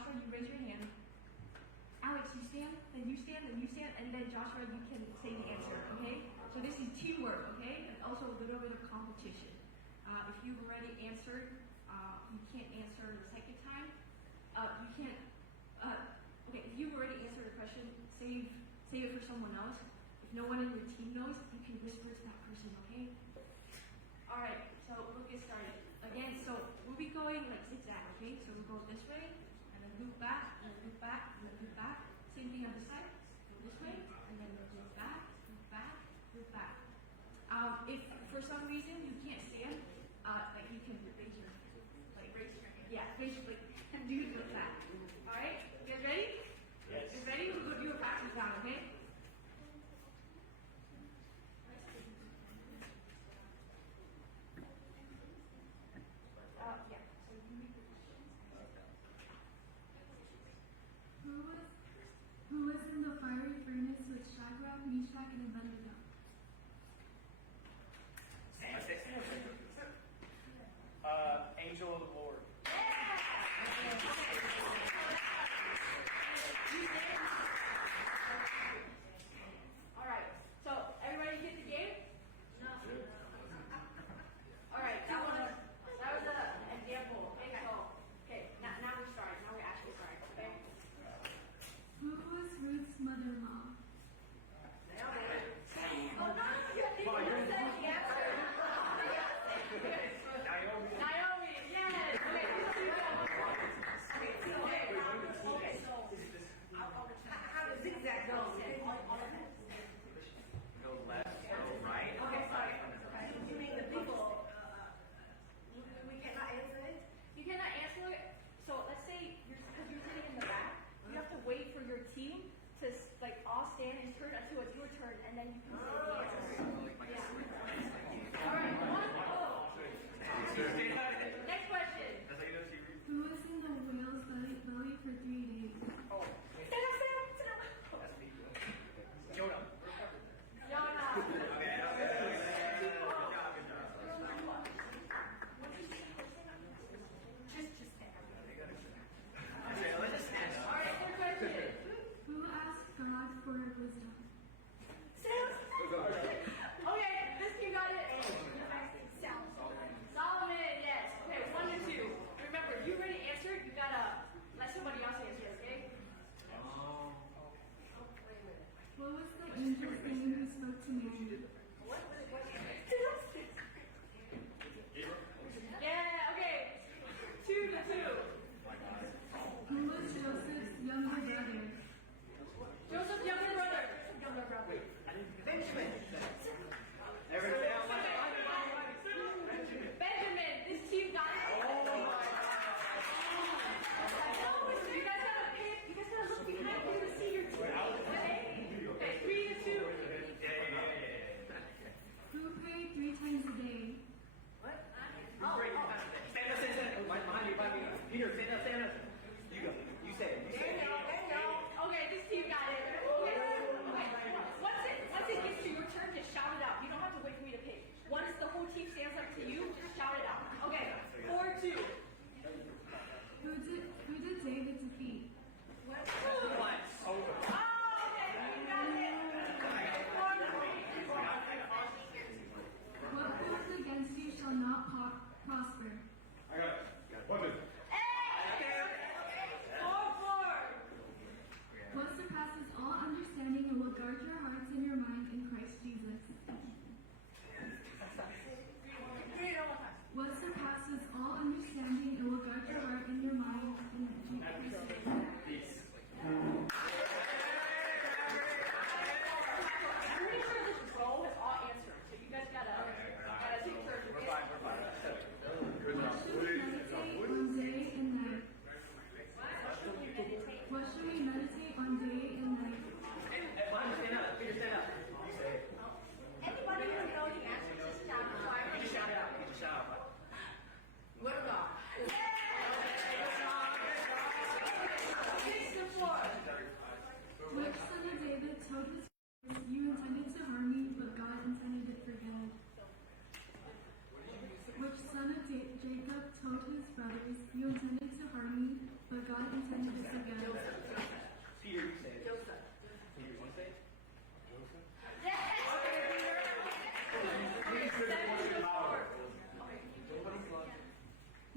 Joshua, you raise your hand. Alex, you stand, then you stand, then you stand, and then Joshua, you can say the answer, okay? So this is teamwork, okay? And also a little bit of competition. If you've already answered, you can't answer the second time. You can't, okay, if you've already answered a question, save it for someone else. If no one in your team knows, you can whisper to that person, okay? Alright, so we'll get started. Again, so we'll be going like zigzag, okay? So we'll go this way, and then loop back, and then loop back, and then loop back. Same thing on this side. Go this way, and then loop back, loop back, loop back. If for some reason you can't stand, like you can raise your hand. Like raise your hand. Yeah, raise your hand. Do it like that. Alright, you guys ready? Yes. You guys ready? We'll go do a practice round, okay? Yeah. So you read the questions. Who was in the fiery furnace with Shadrach, Meshach, and Abednego? Angel of the Lord. All right. So everybody get the game? No. All right. That was an example. Okay. Now we're starting. Now we're actually starting. Okay. Who was Ruth's mother-in-law? Naomi. Yes. Okay. So how does zigzag go? Go left, go right. Okay, sorry. You mean the people, we cannot answer it? You cannot answer it. So let's say because you're sitting in the back, you have to wait for your team to like all stand and turn until it's your turn, and then you can say the answer. Yeah. All right. Next question. That's how you know she reads. Who was in the whale's belly for 3 days? That's me. Jonah. Jonah. Okay. Good job. Just stand. Okay, let's just stand All up. right. Third question. Who asked God for wisdom? Okay, this team got it. Solomon, yes. Okay, 1 to 2. Remember, you already answered. You gotta let somebody else answer. Okay. What was the angel's name who spoke to Mary? Yeah. Okay. 2 to 2. Who was Joseph's younger brother? Joseph's younger brother. Benjamin. This team got it. You guys gotta pick. You guys gotta look behind you to see your team. Okay. Okay. 3 to 2.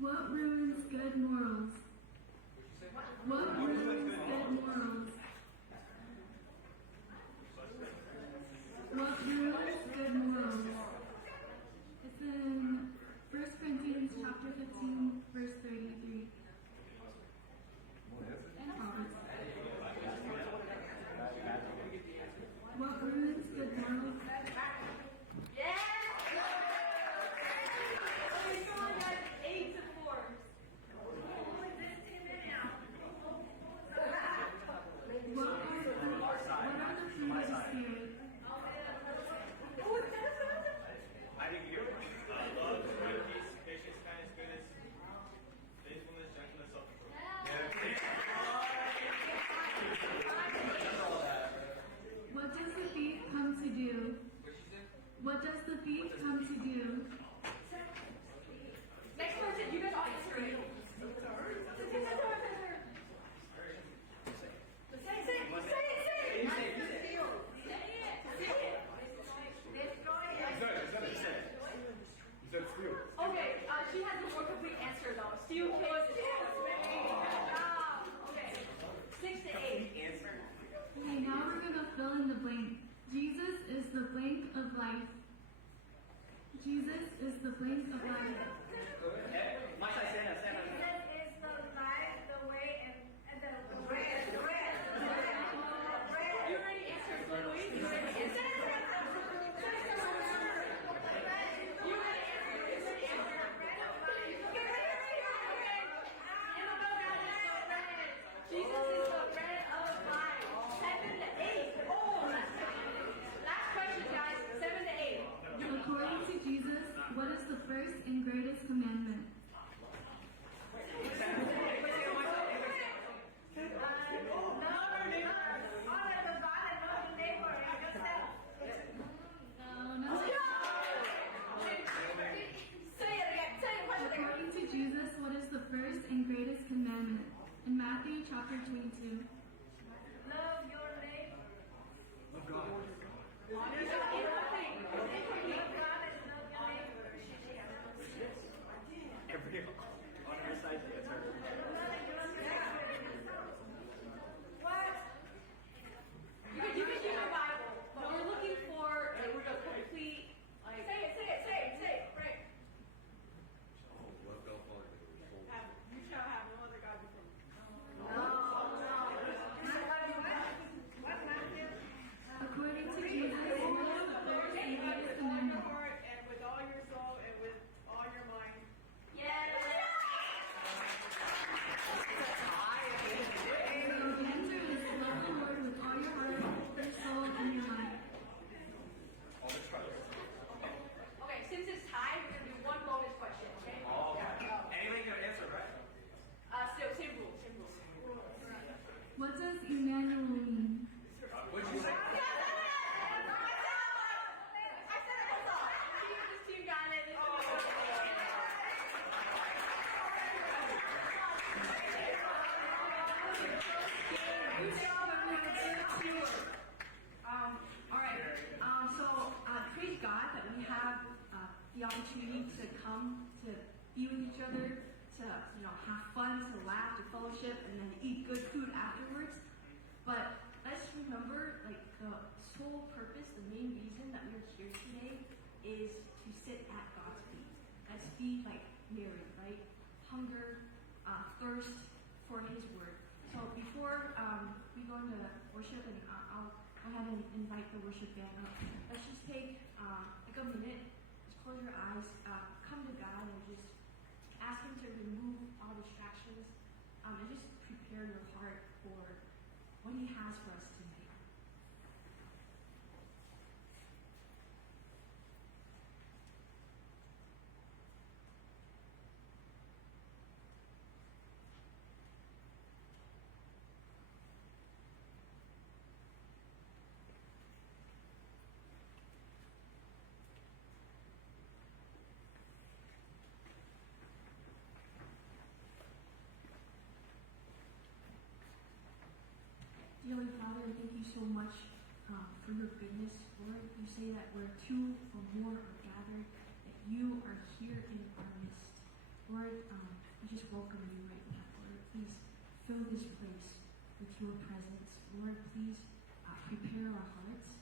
What ruins good morals? What ruins good morals? What ruins good morals? It's in 1 Corinthians chapter 15, verse 33. And Proverbs. What ruins good morals? Yeah! Okay, come on, guys. 8 to 4. What are the fruit of the Spirit? I think you. Love, joy, peace, patience, kindness, goodness, faithfulness, gentleness, self-control. What does the thief come to do? What does the thief come to do? Next person, you guys all answer it. Okay, she has a more complete answer though. Steal case. Okay. 6 to 8. Okay, now we're gonna fill in the blank. Jesus is the blank of life. Jesus is the blank of life. You already answered, Louise. You already answered. You already answered. Jesus is the bread of life. 7 to 8. Last question, guys. 7 to 8. According to Jesus, what is the first and greatest commandment? According to Jesus, what is the first and greatest commandment? In Matthew chapter 22. Love your neighbor. Love God. There's a thing. Love God and love your neighbor. Every on her side, it's her. What? You can use your Bible, but we're looking for a complete, like, Say it, right. You shall have no other God before me. According to Jesus, what is the first and greatest With all your commandment? heart and with all your soul and with all your mind. yeah. So the answer is love the Lord with all your heart, your soul, and your mind. All the trust. Okay, since it's tied, we're gonna do one bonus question, okay? Anybody can answer, right? Still, same rule. What does Emmanuel mean? What'd you say? This team got it. All right. Praise God that we have the opportunity to come to be with each other, to have fun, to laugh, to fellowship, and then eat good food afterwards. But let's remember, like, the sole purpose, the main reason that we're here today is to sit at God's feet. Let's be like Mary, right? Hunger, thirst for His word. So before we go into worship, and I'll go ahead and invite the worship band up. Let's just take like a minute. Just close your eyes. Come to God and just ask Him to remove all distractions, and just prepare your heart for what He has for us tonight. Dearly Father, thank you so much for your goodness, Lord. You say that where two or more are gathered, that you are here in our midst. Lord, just welcome you right now, Lord. Please fill this place with your presence. Lord, please prepare our hearts.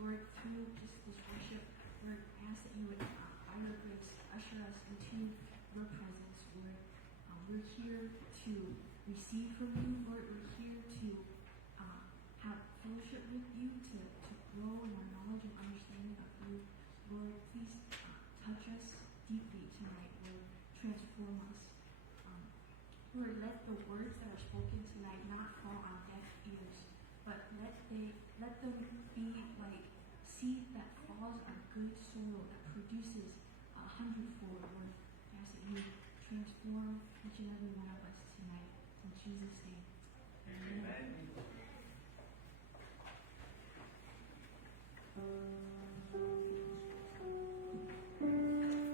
Lord, through just this worship, Lord, I ask that you would, by your grace, usher us into your presence, Lord. We're here to receive from you, Lord. We're here to have fellowship with you, to grow in our knowledge and understanding of you. Lord, please touch us deeply tonight, Lord. Transform us. Lord, let the words that are spoken tonight not fall on deaf ears, but let them be like seed that falls on good soil that produces 100-fold. Lord, I ask that you transform each and every one of us tonight. In Jesus' name. Amen.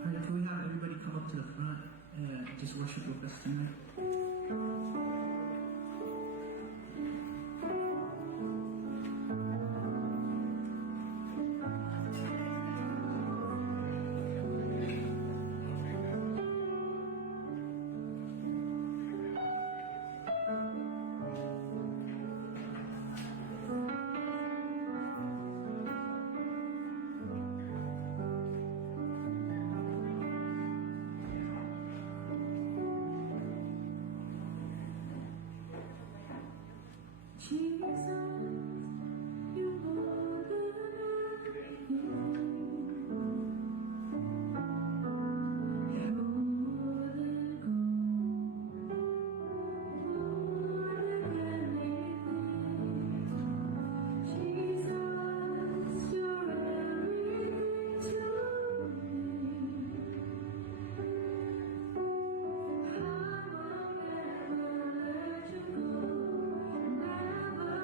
Alright, can we have everybody come up to the front and just worship with us tonight? Never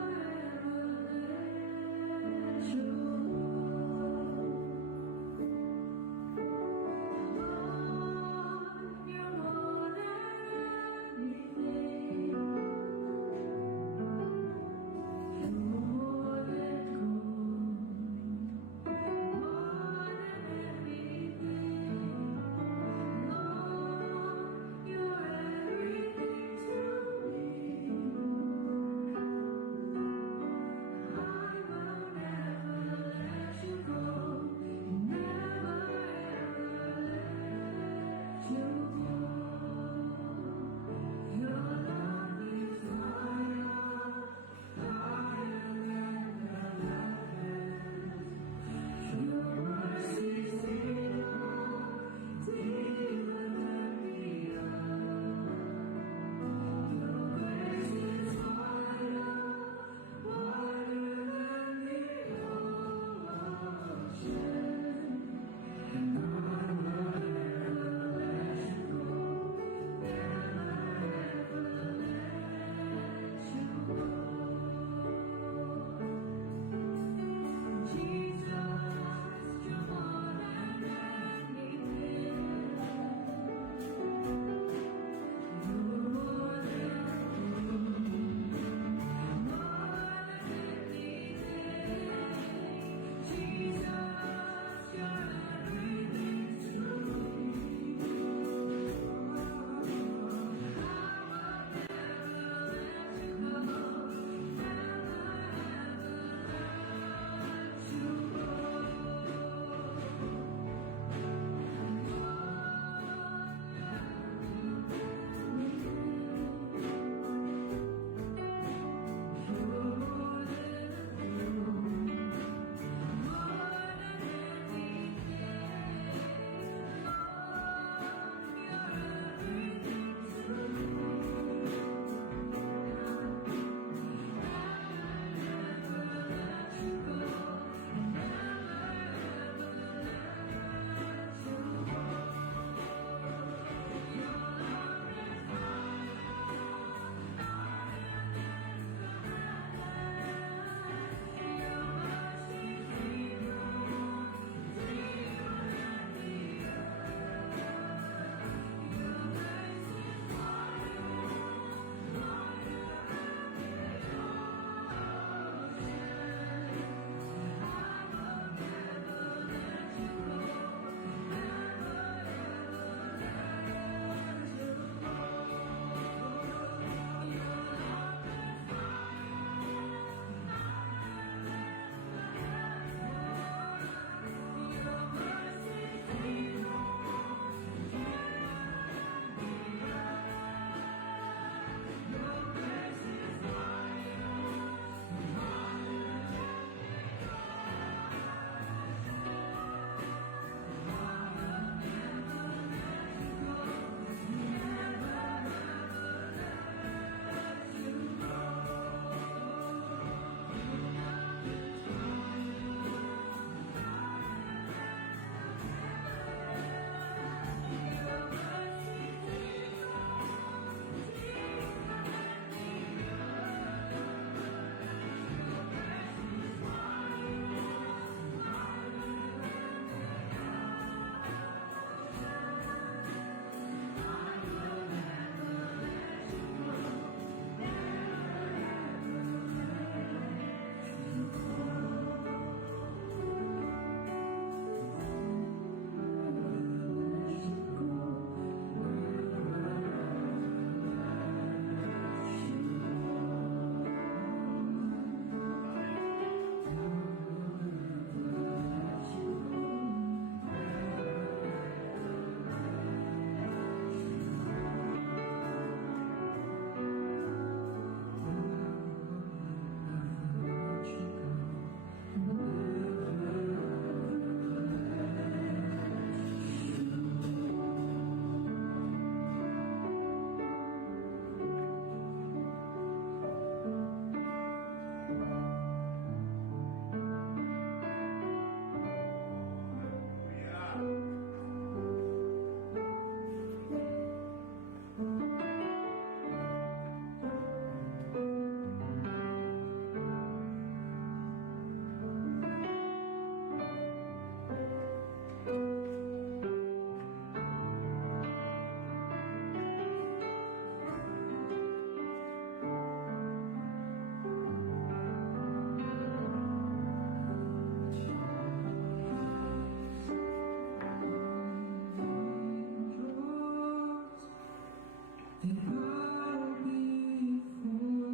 they bow before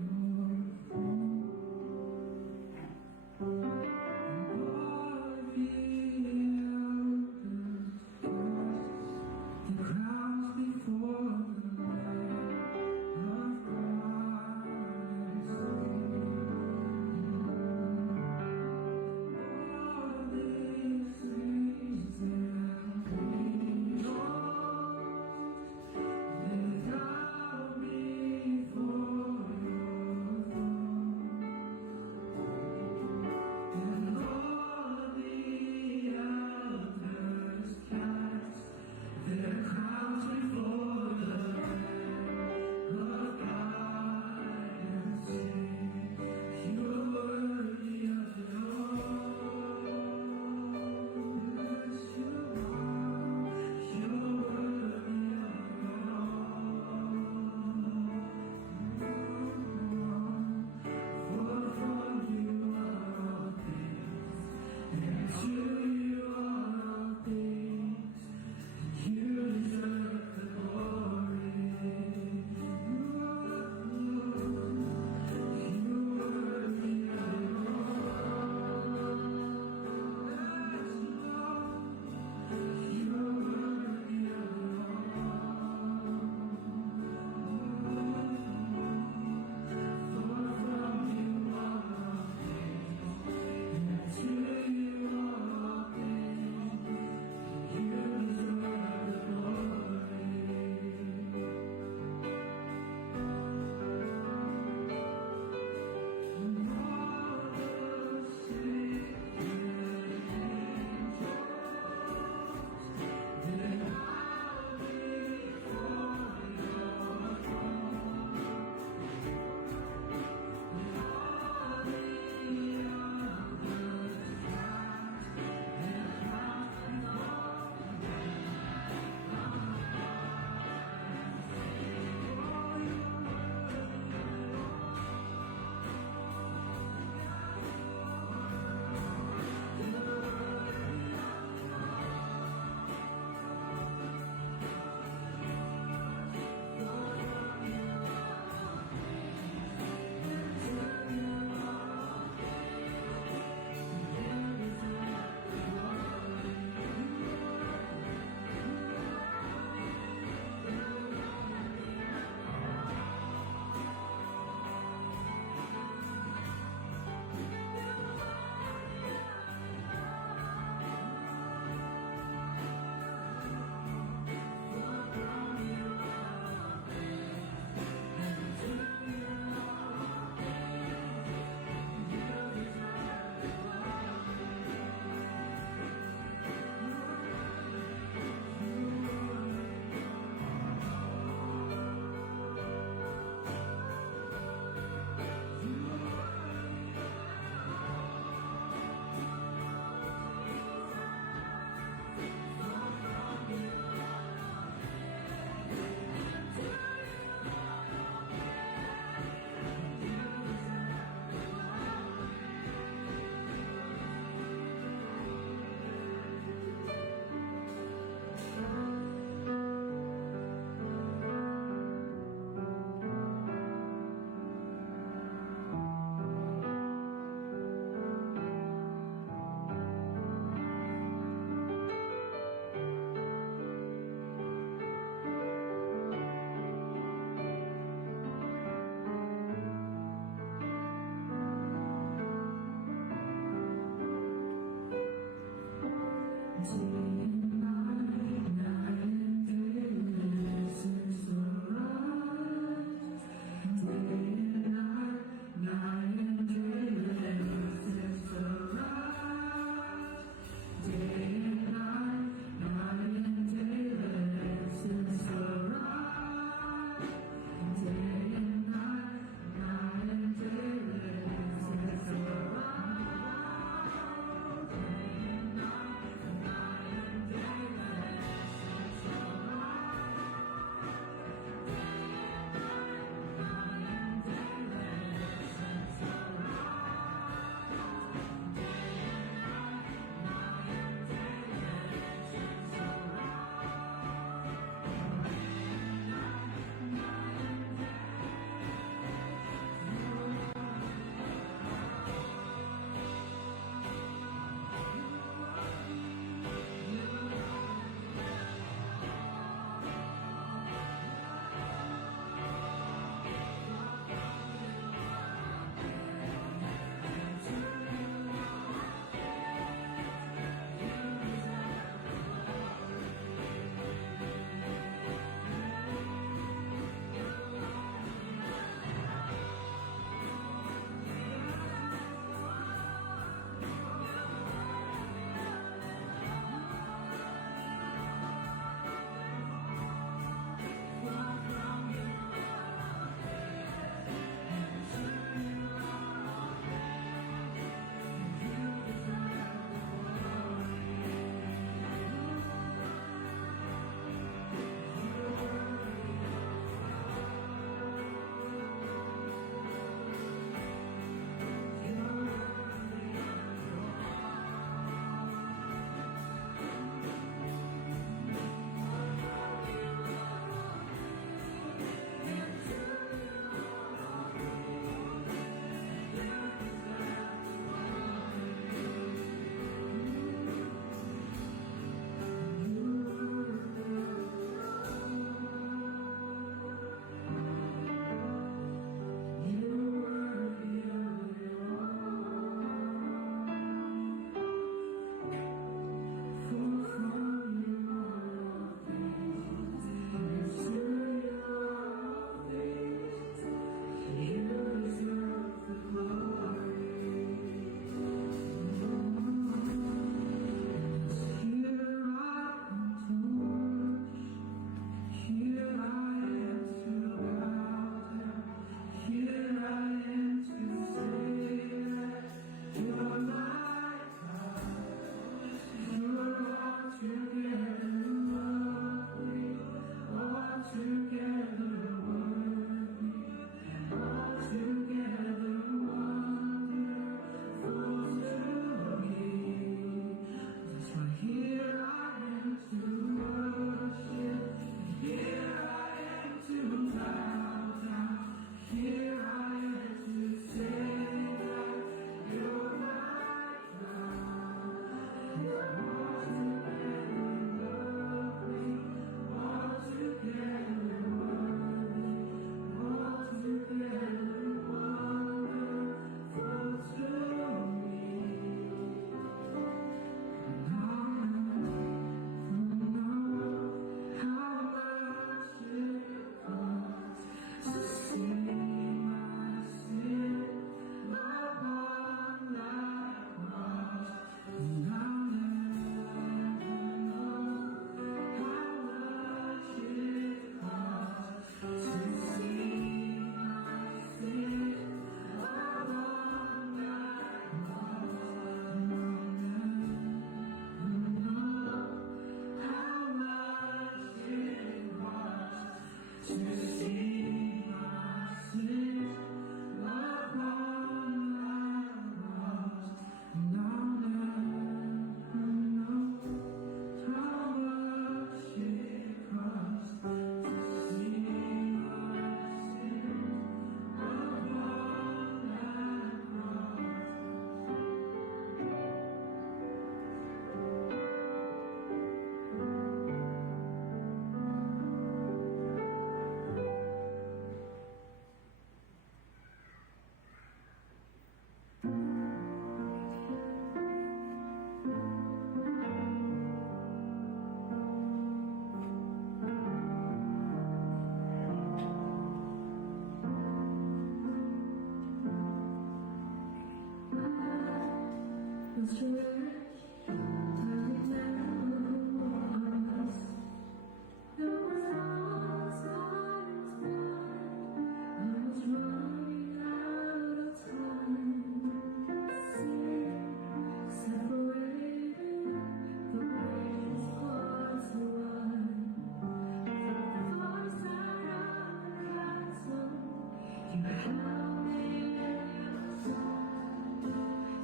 your throne. And all the elders cast their crowns before the Lamb of God and sing. All these things and we know without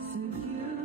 So you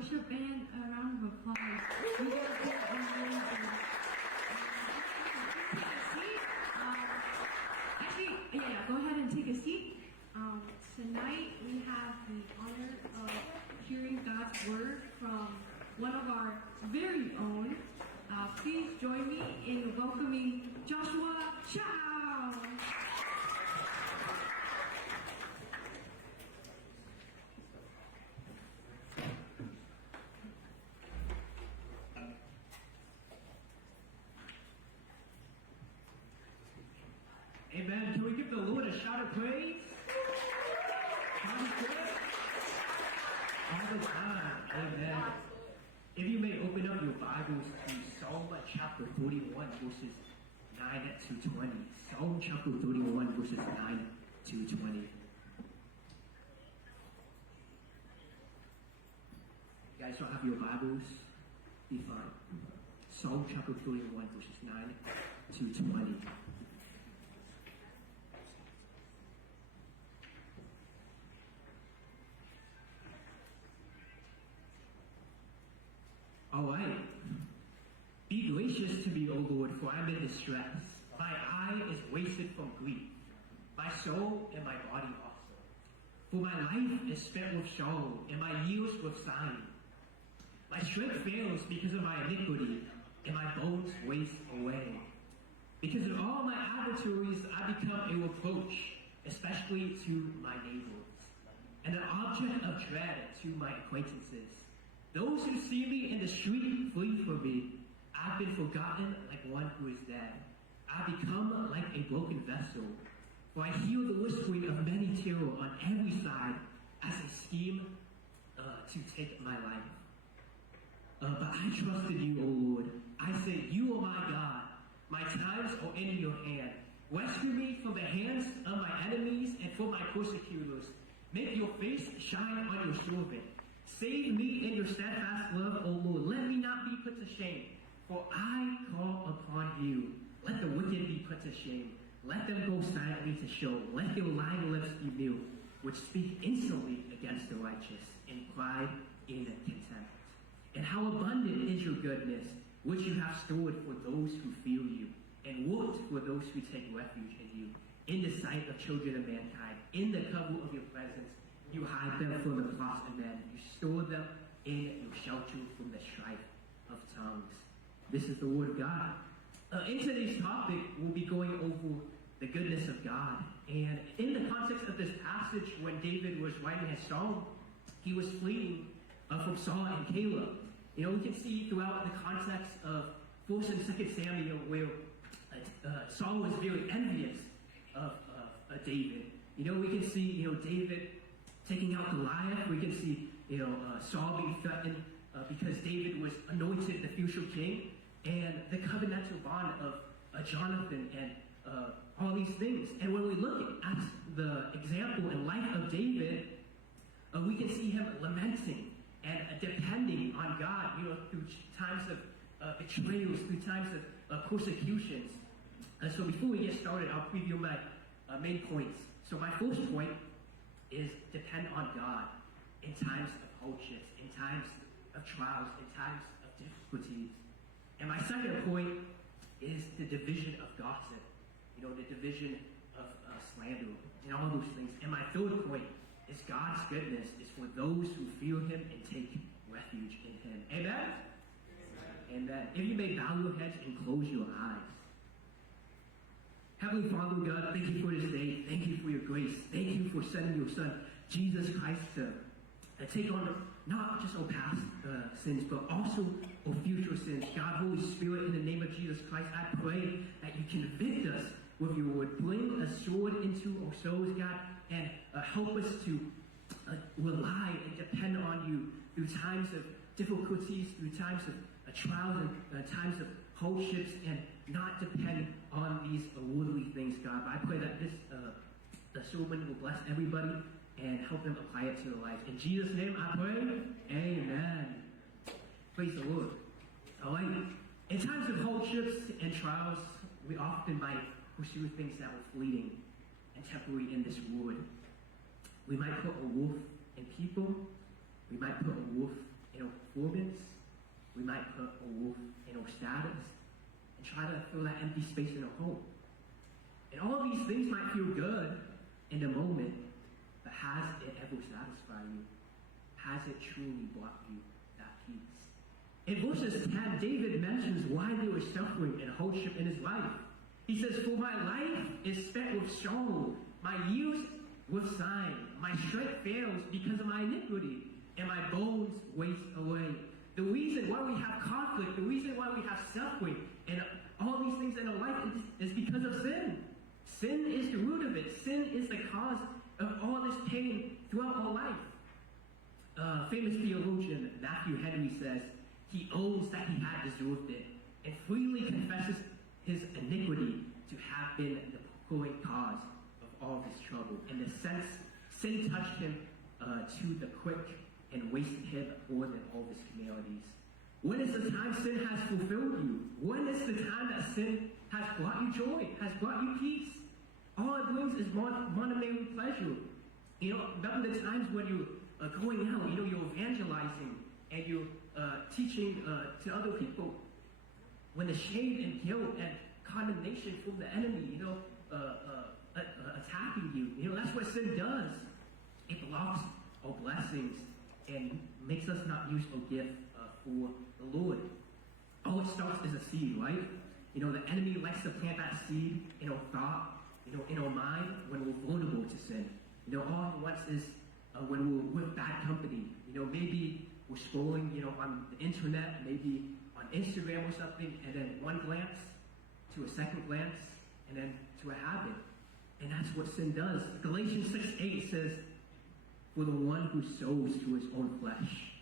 worship band a round of applause. You guys did amazing. Actually, yeah, go ahead and take a seat. Tonight we have the honor of hearing God's word from one of our very own. Please join me in welcoming Joshua CHAU. Amen. Can we give the Lord a shout of praise? God is good. All the time. Amen. If you may open up your Bibles to Psalm chapter 41, verses 9 to 20. Psalm chapter 31, verses 9 to 20. You guys don't have your Bibles? Be fine. Psalm chapter 31, verses 9 to 20. All right. Be gracious to me, O Lord, for I am in distress. My eye is wasted from grief, my soul and my body also. For my life is spent with sorrow, and my years with sighing. My strength fails because of my iniquity, and my bones waste away. Because of all my adversaries, I become a reproach, especially to my neighbors, and an object of dread to my acquaintances. Those who see me in the street flee from me. I've been forgotten like one who is dead. I become like a broken vessel. For I hear the whispering of many terror on every side as they scheme to take my life. But I trust in you, O Lord. I say, you are my God. My times are in your hand. Rescue me from the hands of my enemies and from my persecutors. Make your face shine on your servant. Save me in your steadfast love, O Lord. Let me not be put to shame, for I call upon you. Let the wicked be put to shame. Let them go silently to show. Let their lying lips be mute, which speak insolently against the righteous, and pride in contempt. And how abundant is your goodness, which you have stored for those who fear you, and worked for those who take refuge in you. In the sight of children of mankind, in the cover of your presence, you hide them from the plots of men. You store them in your shelter from the strife of tongues. This is the word of God. In today's topic, we'll be going over the goodness of God. And in the context of this passage, when David was writing his psalm, he was fleeing from Saul and Caleb. You know, we can see throughout the context of 1st and 2nd Samuel where Saul was very envious of David. You know, we can see, David taking out Goliath. We can see, Saul being threatened because David was anointed the future king, and the covenantal bond of Jonathan and all these things. And when we look at the example and life of David, we can see him lamenting and depending on God, through times of betrayals, through times of persecutions. So before we get started, I'll preview my main points. So my first point is depend on God in times of hardships, in times of trials, in times of difficulties. And my second point is the division of gossip, the division of slander, and all those things. And my third point is God's goodness is for those who fear him and take refuge in him. Amen? Amen. If you may bow your heads and close your eyes. Heavenly Father, God, thank you for this day. Thank you for your grace. Thank you for sending your Son, Jesus Christ, to take on not just our past sins, but also our future sins. God, Holy Spirit, in the name of Jesus Christ, I pray that you convict us with your word. Bring a sword into our souls, God, and help us to rely and depend on you through times of difficulties, through times of trials, and times of hardships, and not depend on these worldly things, God. But I pray that this sermon will bless everybody and help them apply it to their lives. In Jesus' name I pray, amen. Praise the Lord. All right. In times of hardships and trials, we often might pursue things that are fleeting and temporary in this world. We might put a wolf in people. We might put a wolf in our performance. We might put our worth in our status and try to fill that empty space in our home. And all of these things might feel good in the moment, but has it ever satisfied you? Has it truly brought you that peace? In verses 10, David mentions why there was suffering and hardship in his life. He says, "For my life is spent with sorrow, my years with sighing. My strength fails because of my iniquity, and my bones waste away." The reason why we have conflict, the reason why we have suffering, and all these things in our life is because of sin. Sin is the root of it. Sin is the cause of all this pain throughout our life. Famous theologian Matthew Henry says, he owns that he had deserved it, and freely confesses his iniquity to have been the purporting cause of all his trouble. In the sense, sin touched him to the quick and wasted him more than all his calamities. When is the time sin has fulfilled you? When is the time that sin has brought you joy, has brought you peace? All it brings is momentary pleasure. You know, remember the times when you're going out, you know, you're evangelizing and you're teaching to other people. When the shame and guilt and condemnation from the enemy, you know, attacking you, you know, that's what sin does. It blocks our blessings and makes us not use our gift for the Lord. All it starts as a seed, right? You know, the enemy likes to plant that seed in our thought, you know, in our mind when we're vulnerable to sin. You know, all he wants is when we're with bad company. You know, maybe we're scrolling, you know, on the internet, maybe on Instagram or something, and then one glance to a second glance, and then to a habit. And that's what sin does. Galatians 6:8 says, "For the one who sows to his own flesh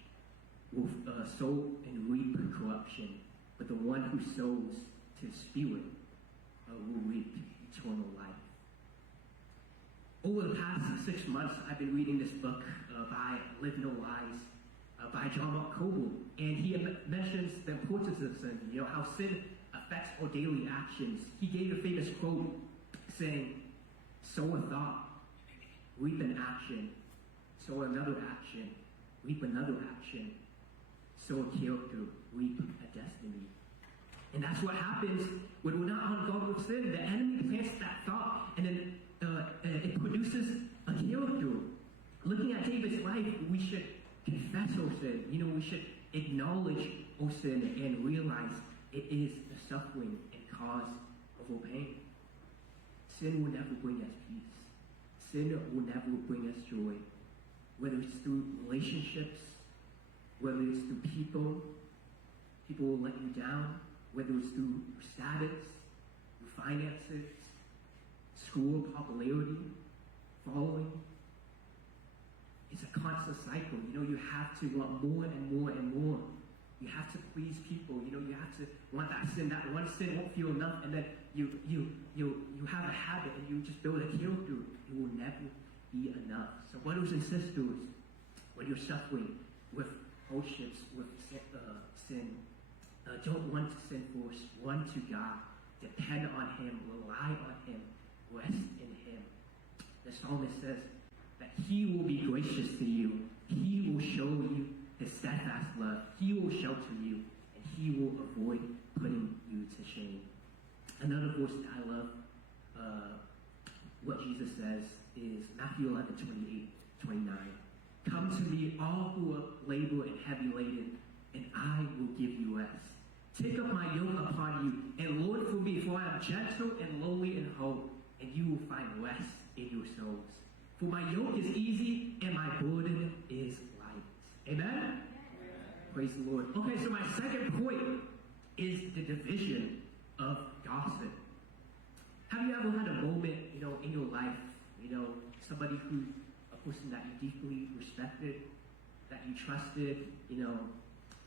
will sow and reap corruption, but the one who sows to his spirit will reap eternal life." Over the past 6 months, I've been reading this book by Live No Lies by John Mark Coble, and he mentions the importance of sin, you know, how sin affects our daily actions. He gave a famous quote saying, "Sow a thought, reap an action, sow another action, reap another action, sow a character, reap a destiny." And that's what happens when we're not on guard with sin. The enemy plants that thought, and then it produces a character. Looking at David's life, we should confess our sin. You know, we should acknowledge our sin and realize it is the suffering and cause of our pain. Sin will never bring us peace. Sin will never bring us joy. Whether it's through relationships, whether it's through people will let you down, whether it's through status, through finances, school, popularity, following. It's a constant cycle. You know, you have to want more and more and more. You have to please people. You know, you have to want that sin. That one sin won't feel enough, and then you have a habit, and you just build a character. It will never be enough. So, brothers and sisters, when you're suffering with hardships, with sin, don't run to sin first. Run to God. Depend on Him. Rely on Him. Rest in Him. The psalmist says that He will be gracious to you. He will show you His steadfast love. He will shelter you, and He will avoid putting you to shame. Another verse that I love, what Jesus says, is Matthew 11:28-29. "Come to me, all who are labor and heavy laden, and I will give you rest. Take up my yoke upon you, and learn from me, for I am gentle and lowly in heart, and you will find rest in your souls. For my yoke is easy, and my burden is light." Amen? Praise the Lord. Okay, so my second point is the division of gossip. Have you ever had a moment, you know, in your life, you know, somebody who, a person that you deeply respected, that you trusted, you know,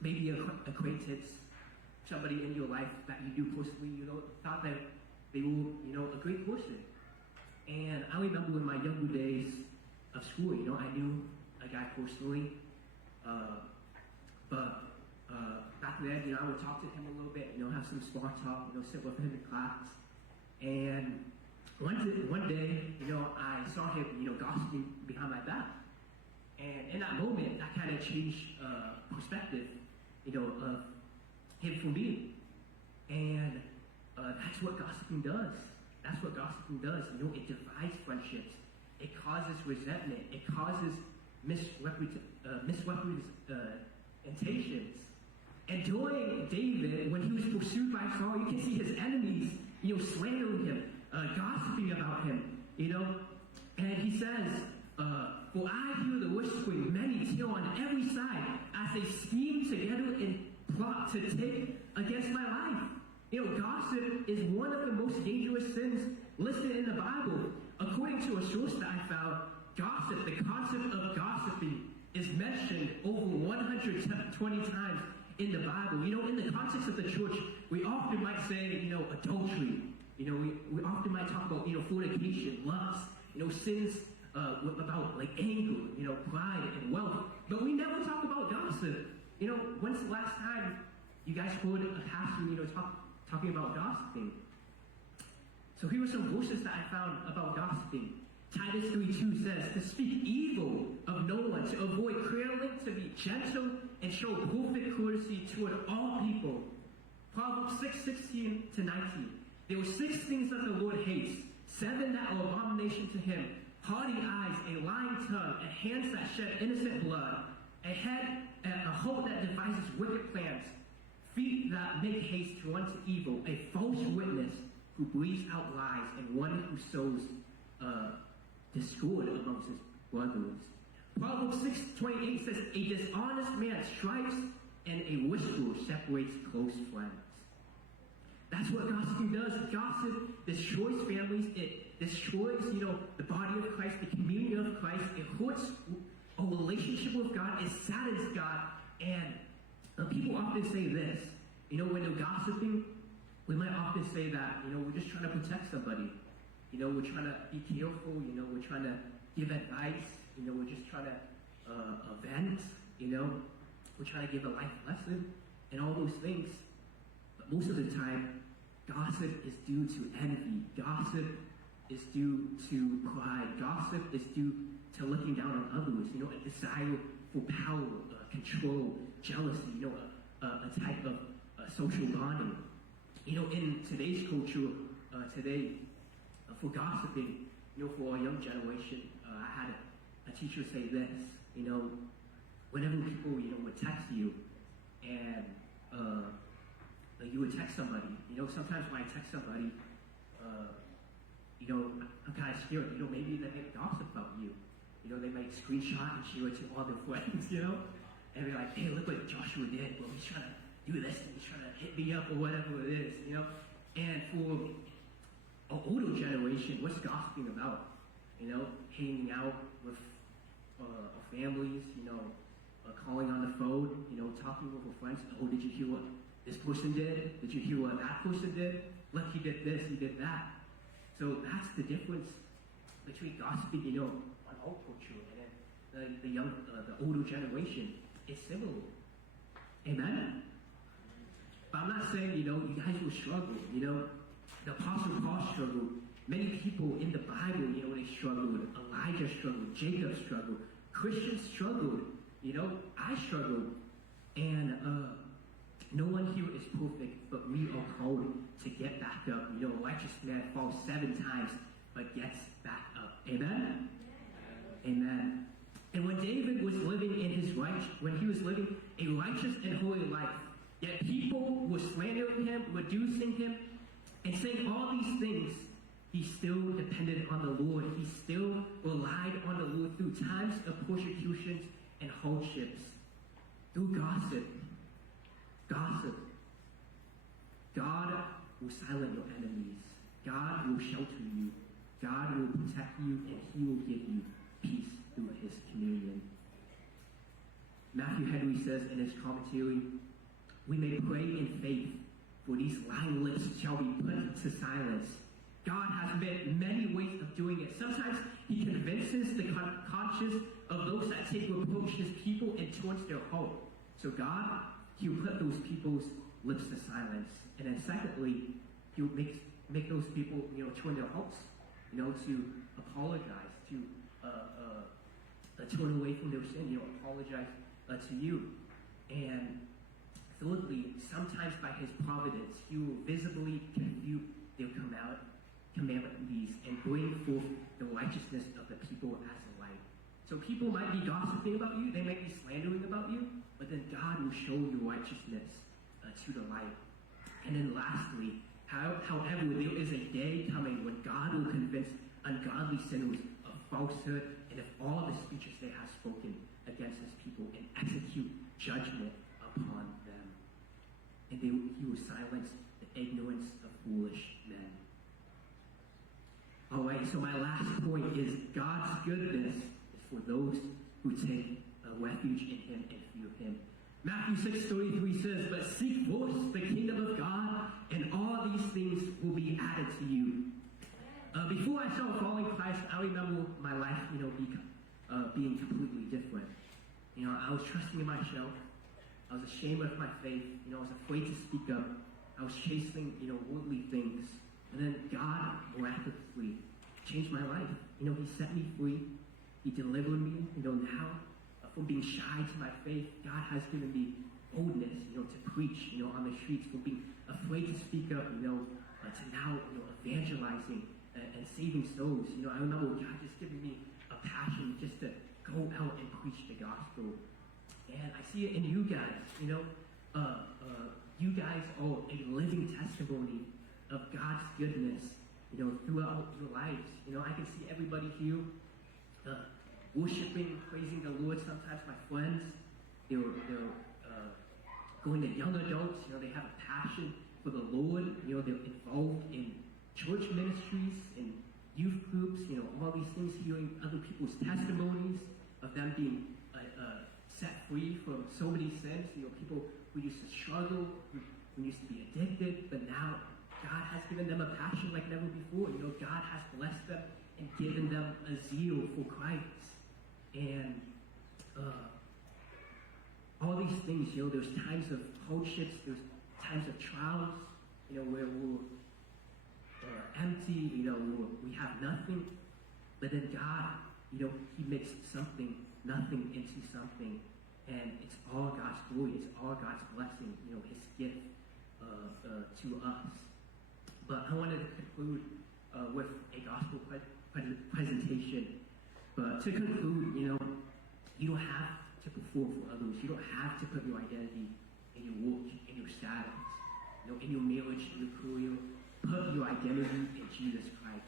maybe an acquaintance, somebody in your life that you knew personally, you know, thought that they were, you know, a great person. And I remember in my younger days of school, you know, I knew a guy personally, but back then, you know, I would talk to him a little bit, you know, have some small talk, you know, sit with him in class. And one day, you know, I saw him, you know, gossiping behind my back. And in that moment, that kind of change perspective, of him for me. And that's what gossiping does. That's what gossiping does. It divides friendships. It causes resentment. It causes misrepresentations. And during David, when he was pursued by Saul, you can see his enemies, slandering him, gossiping about him, And he says, for I hear the whispering, many tell on every side, as they scheme together and plot to take against my life. Gossip is one of the most dangerous sins listed in the Bible. According to a source that I found, gossip, the concept of gossiping, is mentioned over 120 times in the Bible. In the context of the church, we often might say, adultery. We often might talk about, fornication, lust, sins about like anger, pride and wealth. But we never talk about gossip. When's the last time you guys heard a pastor, talking about gossiping? So here are some verses that I found about gossiping. Titus 3:2 says, to speak evil of no one, to avoid quarreling, to be gentle, and show perfect courtesy toward all people. Proverbs 6:16-19. There were 6 things that the Lord hates, 7 that are abomination to him: haughty eyes, a lying tongue, and hands that shed innocent blood, a heart that devises wicked plans, feet that make haste to run to evil, a false witness who breathes out lies, and one who sows discord amongst his brothers. Proverbs 6:28 says, a dishonest man strikes, and a whisperer separates close friends. That's what gossiping does. Gossip destroys families. It destroys, the body of Christ, the community of Christ. It hurts a relationship with God. It saddens God. And people often say this, when they're gossiping, we might often say that, we're just trying to protect somebody. We're trying to be careful. We're trying to give advice. We're just trying to vent. We're trying to give a life lesson and all those things. But most of the time, gossip is due to envy. Gossip is due to pride. Gossip is due to looking down on others. A desire for power, control, jealousy. A type of social bonding. In today's culture, today, for gossiping, for our young generation, I had a teacher say this. Whenever people, would text you, and you would text somebody. Sometimes when I text somebody, I'm kind of scared. Maybe they make gossip about you. They might screenshot and share it to all their friends. And be like, hey, look what Joshua did. Well, he's trying to do this, and he's trying to hit me up or whatever it is. And for an older generation, what's gossiping about? Hanging out with our families. Calling on the phone. Talking with our friends. Oh, did you hear what this person did? Did you hear what that person did? Look, he did this, he did that. So that's the difference between gossiping, on our culture, and then the older generation. It's similar. Amen? But I'm not saying, you guys will struggle. The Apostle Paul struggled. Many people in the Bible, they struggled. Elijah struggled. Jacob struggled. Christians struggled. I struggled. And no one here is perfect, but we are called to get back up. A righteous man falls 7 times, but gets back up. Amen? Amen. And when David was living when he was living a righteous and holy life, yet people were slandering him, reducing him, and saying all these things, he still depended on the Lord. He still relied on the Lord through times of persecutions and hardships. Through gossip. God will silence your enemies. God will shelter you. God will protect you, and he will give you peace through his communion. Matthew Henry says in his commentary, we may pray in faith, for these lying lips shall be put to silence. God has many ways of doing it. Sometimes he convinces the conscience of those that take reproach his people and turns their heart. So God, he will put those people's lips to silence. And then secondly, he will make those people, turn their hearts, to apologize, to turn away from their sin, apologize to you. And thirdly, sometimes by his providence, he will visibly confute their commandments and bring forth the righteousness of the people as a light. So people might be gossiping about you, they might be slandering about you, but then God will show your righteousness to the light. And then lastly, however, there is a day coming when God will convince ungodly sinners of falsehood and of all the speeches they have spoken against his people and execute judgment upon them. And he will silence the ignorance of foolish men. All right, so my last point is God's goodness is for those who take refuge in him and fear him. Matthew 6:33 says, "But seek first the kingdom of God, and all these things will be added to you." Before I started following Christ, I remember my life, being completely different. I was trusting in myself. I was ashamed of my faith. I was afraid to speak up. I was chasing, worldly things. And then God miraculously changed my life. He set me free. He delivered me. Now from being shy to my faith, God has given me boldness, to preach, on the streets, from being afraid to speak up, to now, evangelizing and saving souls. I remember God just giving me a passion just to go out and preach the gospel. And I see it in you guys, you guys are a living testimony of God's goodness, throughout your lives. I can see everybody here worshiping, praising the Lord. Sometimes my friends, they're going to young adults, they have a passion for the Lord, they're involved in church ministries, in youth groups, all these things, hearing other people's testimonies of them being set free from so many sins, people who used to struggle, who used to be addicted, but now God has given them a passion like never before. God has blessed them and given them a zeal for Christ. And all these things, there's times of hardships, there's times of trials, where we're empty, we have nothing. But then God, he makes nothing into something. And it's all God's glory, it's all God's blessing, his gift to us. But I wanted to conclude with a gospel presentation. But to conclude, you don't have to perform for others. You don't have to put your identity in your work, in your status, in your marriage, in your career. Put your identity in Jesus Christ.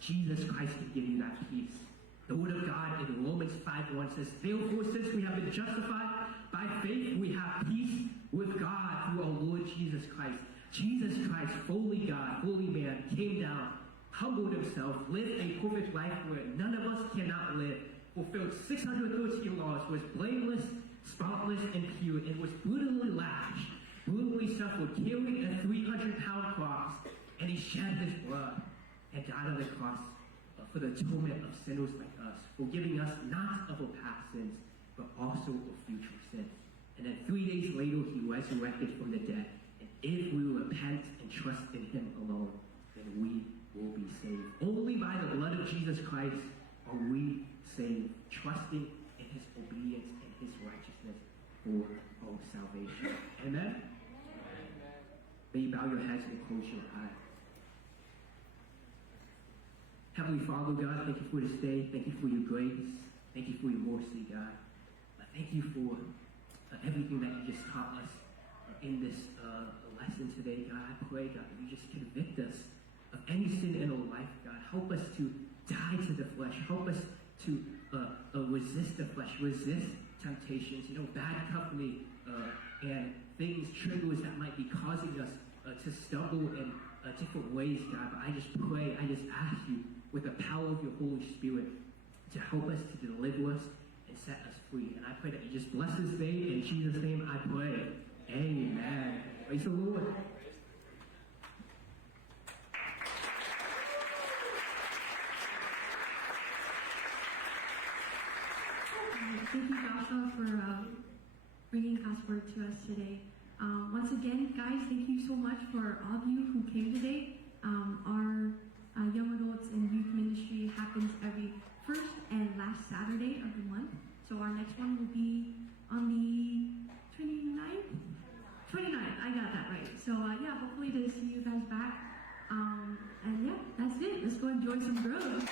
Jesus Christ can give you that peace. The Word of God in Romans 5:1 says, "Therefore, since we have been justified by faith, we have peace with God through our Lord Jesus Christ." Jesus Christ, fully God, fully man, came down, humbled himself, lived a perfect life where none of us cannot live, fulfilled 613 laws, was blameless, spotless, and pure, and was brutally lashed, brutally suffered, carried a 300-pound cross, and he shed his blood and died on the cross for the atonement of sinners like us, forgiving us not of our past sins, but also of future sins. And then 3 days later, he resurrected from the dead. And if we repent and trust in him alone, then we will be saved. Only by the blood of Jesus Christ are we saved, trusting in his obedience and his righteousness for our salvation. Amen? May you bow your heads and close your eyes. Heavenly Father, God, thank you for this day. Thank you for your grace. Thank you for your mercy, God. Thank you for everything that you just taught us in this lesson today, God. I pray, God, that you just convict us of any sin in our life, God. Help us to die to the flesh. Help us to resist the flesh, resist temptations, bad company, and things, triggers that might be causing us to stumble in different ways, God. But I just pray, I just ask you, with the power of your Holy Spirit, to help us, to deliver us, and set us free. And I pray that you just bless this day. In Jesus' name I pray. Amen. Praise the Lord. Thank you, Joshua, for bringing God's word to us today. Once again, guys, thank you so much for all of you who came today. Our young adults and youth ministry happens every first and last Saturday of the month. So our next one will be on the 29th? 29th, I got that right. So yeah, hopefully to see you guys back. And yeah, that's it. Let's go enjoy some grub.